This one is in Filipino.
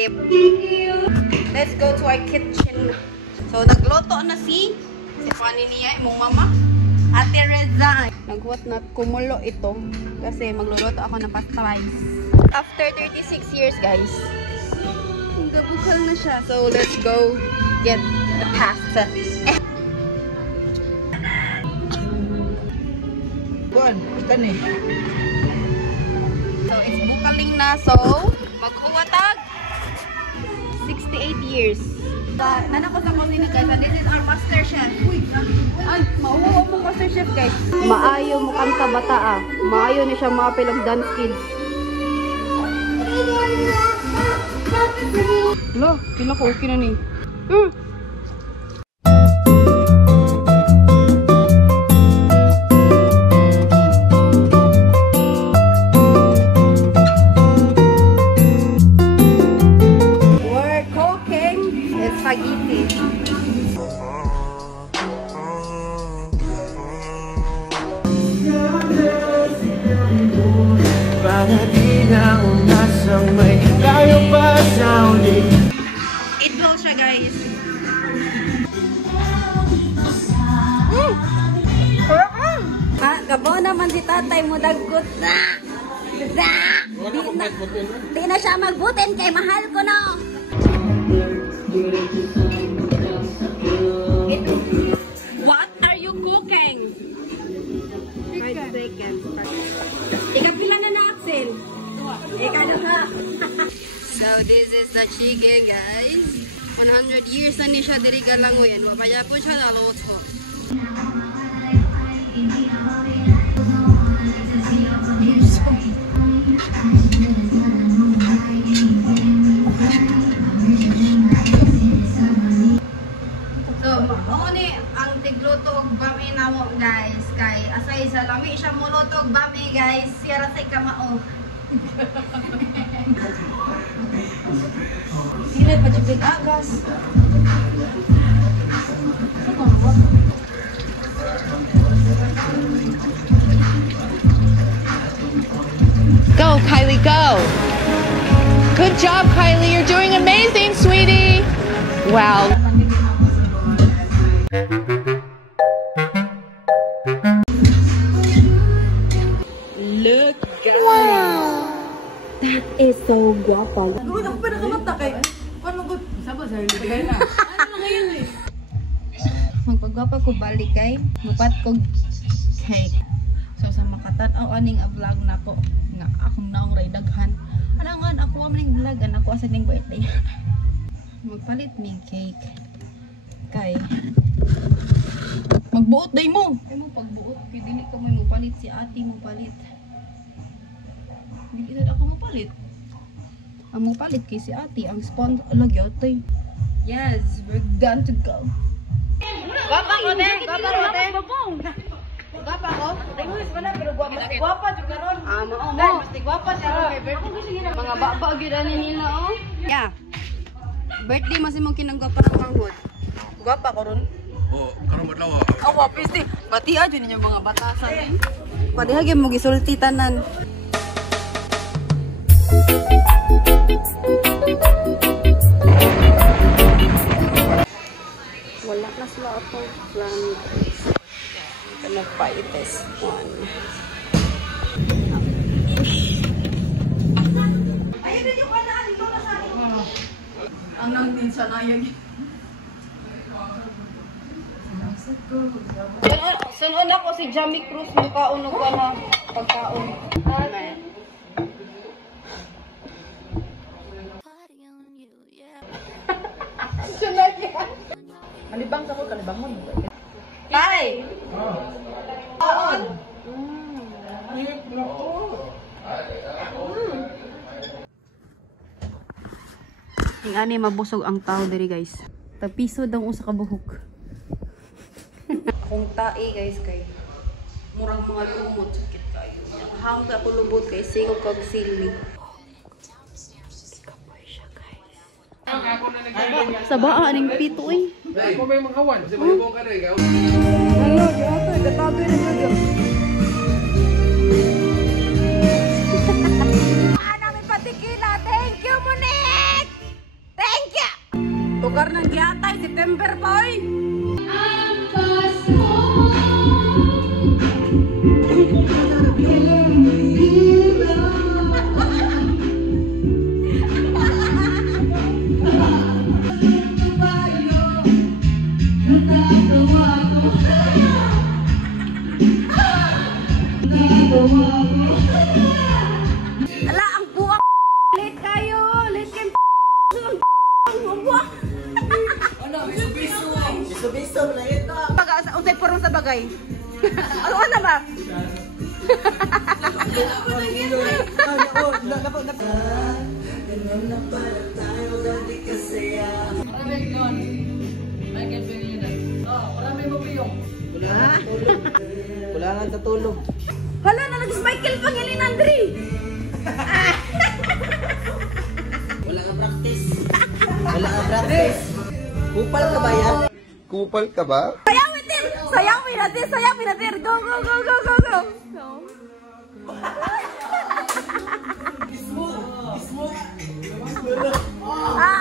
trip. Let's go to our kitchen. So, nagluto na si Fanny niya, imong mama. Ate Reza. Naghuwat na kumulo ito kasi magluluto ako ng pasta rice. After 36 years, guys. Gabukal na siya. So, let's go get the pasta. Buwan, ikan eh. So, it's bukaling na. So, maghuwatag 68 years. Nanakos ako nila guys. And this is our master chef. Ay, mauwaw mo master chef guys. Maayo mo kanta bata ah. Maayo ni siya mga pilang dance kids. Lo, pila ko okay na ni. Itball siya guys. Gabo naman si tatay mo dagot na. Di na siya magbutin kay mahal ko no. What are you cooking? Fried chicken. Ikapila na na Axel. So this is the chicken guys. 100 years na ni siya diri galangoy. Wapaya po siya naluto. So, mauni ang tigluto og bami namo guys. Kay asay sa lami siya muluto og bami guys. Sira sa kamao. Sila pa jud agas. Go, Kylie, go. Good job, Kylie. You're doing amazing, sweetie. Wow. Look, guys. Wow. That is so guapa. Gawin ako pa nakamata kay. Paano ko? Saba sa huli na. Ano na ngayon eh? Magpagwapa ko balik kay. Mapat ko cake. So sa makatan-aw aning vlog na ko nga akong naong ray daghan. Alangan ako aming vlog an ako sa ning birthday. Magpalit mig cake. Kay magbuot day mo. Kay mo pagbuot kay dili ka may mopalit si ate mo palit. Dili na ako mopalit. Ang mopalit kay si ate ang sponsor lagyotoy. Yes, we're done to go. Guapa ko te, guapa ko te. Guapa ko? Tingwis wala pero guapa jud karon. Ah, mao mo. Mas guapa siya kay birthday. Mga baba gyud ani nila oh. Yeah. Birthday mas imong kinanggapa ng manghod. Guapa ko ron. Oh, karon madlaw. Oh, wapis di. Bati ajo ninyo mga batasan. Padihag mo gisulti tanan. Wala na sila atong plan. Nagpa-test one. Ayun din yung kanaan. Ang nang din sa nayag. Sunod ako si Jamie Cruz yung kaunog ko na pagkaon. Sunod yan. Malibang ka ko, kalibangon. Tay! Kaon! Ang ani mabusog ang tao diri guys. Tapiso daw usa ka buhok. Akong tae guys kay murang mga lumot sakit kayo. Hang ka ko lubot kay singo kag silmi. Sa baa ning pito eh. Ako may manghawan. Kasi malibong ka rin. Ano, di ato, gatagoy na siya diyo. Namin patikila. Thank you, Monique! lugar ng Giatay, September pa oy. Ala, ang buwak. Late kayo. Late kayo. Ang buwak. Biso-biso na ito. Unsay purong sa bagay. Ano na ba? Wala nang katulog. Hala na nag-Michael Pangilin Andre. Wala nga practice. Wala nga practice. Kupal ka ba yan? Kupal ka ba? Sayawin natin. Sayawin natin. Go, go, go, go, go, go. Ah!